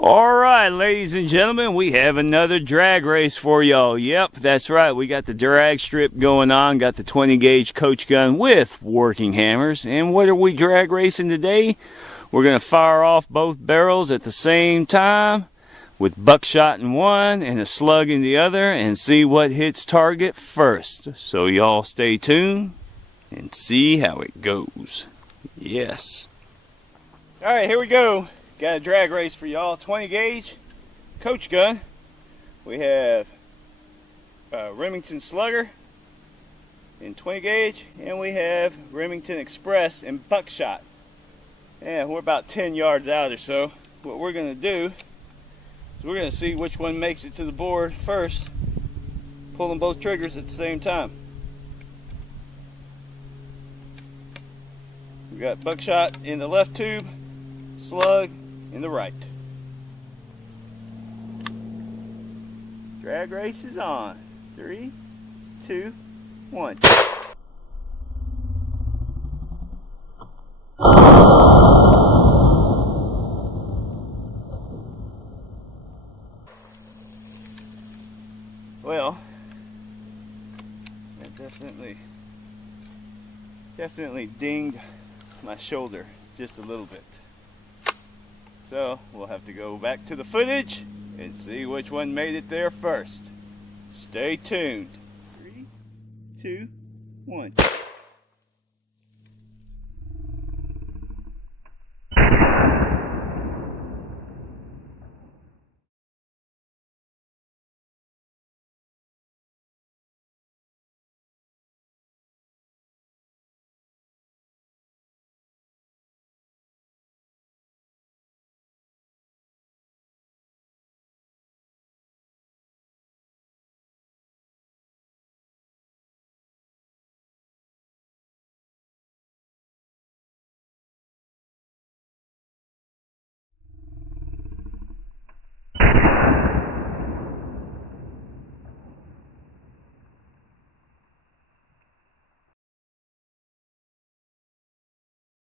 Alright, ladies and gentlemen, we have another drag race for y'all. Yep, that's right, we got the drag strip going on, got the 20 gauge coach gun with working hammers. And what are we drag racing today? We're going to fire off both barrels at the same time with buckshot in one and a slug in the other and see what hits target first. So y'all stay tuned and see how it goes. Yes. Alright, here we go. Got a drag race for y'all. 20 gauge coach gun. We have Remington Slugger in 20 gauge, and we have Remington Express in buckshot. And we're about 10 yards out or so. What we're going to do is we're going to see which one makes it to the board first, pulling both triggers at the same time. We got buckshot in the left tube, slug in the right. Drag race is on. 3, 2, 1. Well, that definitely dinged my shoulder just a little bit. So we'll have to go back to the footage and see which one made it there first. Stay tuned. 3, 2, 1.